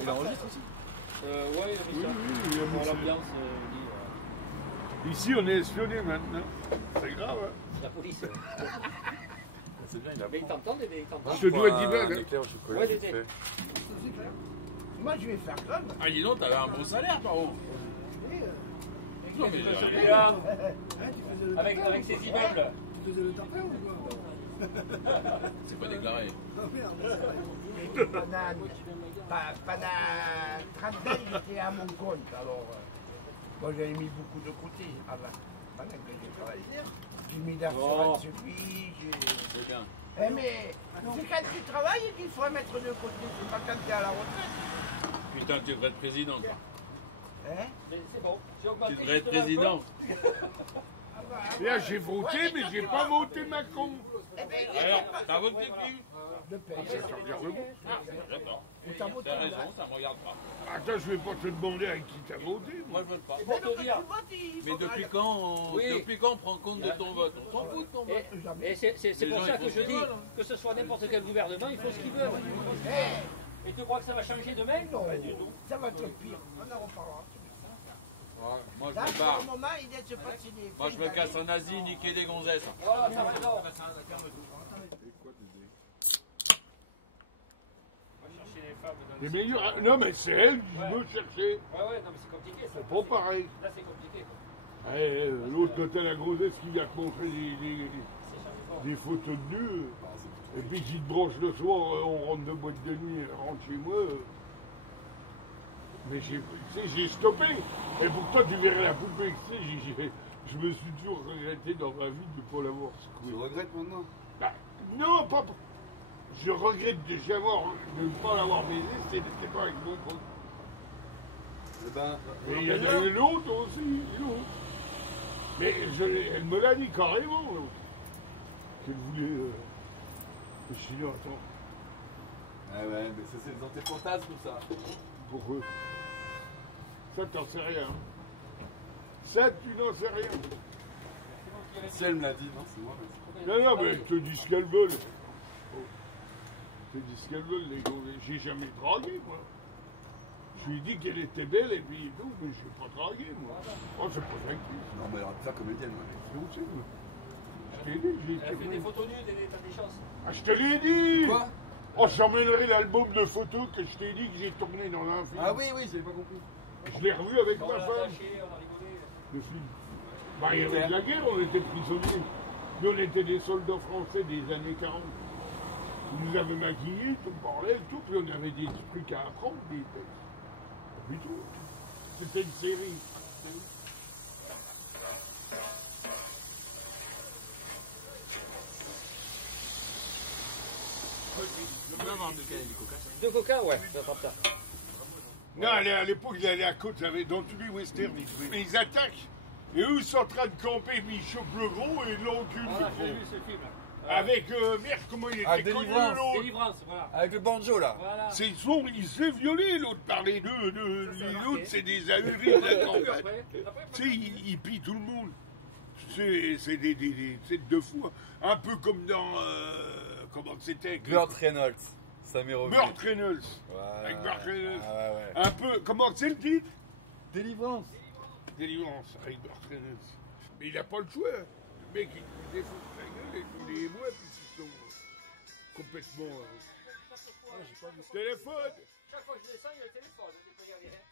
Il enregistre aussi. Ouais, il a mis ça. Pour l'ambiance, Ici, on est espionné maintenant. C'est grave, hein. la police. C'est bien, il a Mais ils t'entendent, ils t'entendent. Je te dois 10 balles. éclair au chocolat. Ouais, vite j'ai- fait. Moi, je vais faire comme. Ah, dis donc, t'avais un bon salaire, par contre. Non, mais Avec ses immeubles. Tu faisais le tapin ou quoi? c'est pas déclaré. Ah merde, Pendant 30 ans, j'étais à mon compte. Alors, moi, j'avais mis beaucoup de côté avant. Pendant que j'ai travaillé. J'ai mis d'assurance vie, C'est bien. mais c'est quand tu travailles qu'il faut mettre de côté. C'est pas quand tu es à la retraite. Putain, tu devrais être président, quoi. Hein? C'est bon. Tu devrais être président. Là, j'ai voté, mais j'ai pas voté Macron. Eh bien, Alors, t'as voté qui? Ça regarde bon. D'accord. T'as raison, ça me regarde pas. Attends, je vais pas te demander à qui t'as voté. Moi, je vote pas. Pour te dire. Mais depuis quand, on prend compte de ton vote? On s'en fout de ton vote. Et c'est pour ça que je dis que ce soit n'importe quel gouvernement, il faut ce qu'il veut. Et tu crois que ça va changer demain? Non, ça va être pire. On en reparlera. Ouais, moi, je Là, me pour barre. le moment, il laisse passer des. Moi, je me casse en Asie, niquer des gonzesses. Voilà, t'as raison. On va chercher les femmes dans Les meilleurs. Non, mais c'est elle qui veut chercher. Ouais, non, mais c'est compliqué ça. C'est pas pareil. Là, c'est compliqué. Quoi. L'autre, quand t'as la grossesse qui vient te montrer des photos de nus, et puis qui te branche le soir, on rentre de boîte de nuit, rentre chez moi. Mais j'ai stoppé. Et pourtant, tu verrais la poupée que c'est. Je me suis toujours regretté dans ma vie de ne pas l'avoir secoué. Tu regrettes maintenant? Bah, non, pas. Je regrette de ne pas l'avoir baisé, c'était pas avec mon pote. Eh ben, Et il y en a eu l'autre aussi, l'autre. Mais elle me l'a dit carrément, l'autre. Qu'elle voulait. Je suis dit, attends, ah ouais, mais ça, c'est dans tes fantasmes, tout ça. pourquoi? Ça, t'en sais rien. Ça, tu n'en sais rien. Si elle me l'a dit, non, c'est moi. Non, mais elle te dit ce qu'elle veut. Elle te dit ce qu'elle veut, les gars. J'ai jamais dragué, moi. Je lui ai dit qu'elle était belle et puis tout, mais je n'ai pas dragué, moi. Oh, c'est pas ça que Non, mais elle aurait pu faire comédienne, moi. c'est où c'est, moi. Je t'ai dit, j'ai Elle a fait été. des photos nues, t'as des chances. Ah, je te l'ai dit! Quoi? Oh, j'emmènerai l'album de photos que je t'ai dit que j'ai tourné dans un film. Ah oui, j'avais pas compris. Je l'ai revu avec On ma l'a femme, attaché, on a rigolé. le film. Bah, il y avait de la guerre, on était prisonniers. Nous, on était des soldats français des années 40. Ils nous avaient maquillés, tout le bordel, tout, puis on avait des trucs à apprendre, des textes. Pas du tout. C'était une série. Deux coca, ouais, j'attrape ça. Non, à l'époque, il allait à côte, j'avais dans tous les westerns, ils attaquent. Et eux, ils sont en train de camper, puis ils chopent le gros et l'encule Voilà, le j'ai gros. vu ce film. Avec, merde, comment il Ah, était connu, Délivrance. l'autre. Délivrance, voilà. Avec le banjo, là. Voilà. Il se fait violer, l'autre, par les deux. L'autre, c'est des ahuris de la campagne. Tu sais, il pille tout le monde. C'est des deux fous. Un peu comme dans. Comment c'était Burt Reynolds. Samir Rovi. Burt Reynolds. Ouais. Avec Burt Reynolds. Ah ouais. Un peu. Comment c'est le titre? Délivrance. Délivrance avec Burt Reynolds. Mais il n'a pas le choix. Le mec, il défonce la gueule et tous les mois, puis ils sont complètement. Téléphone! Chaque fois que je descends, il y a le téléphone.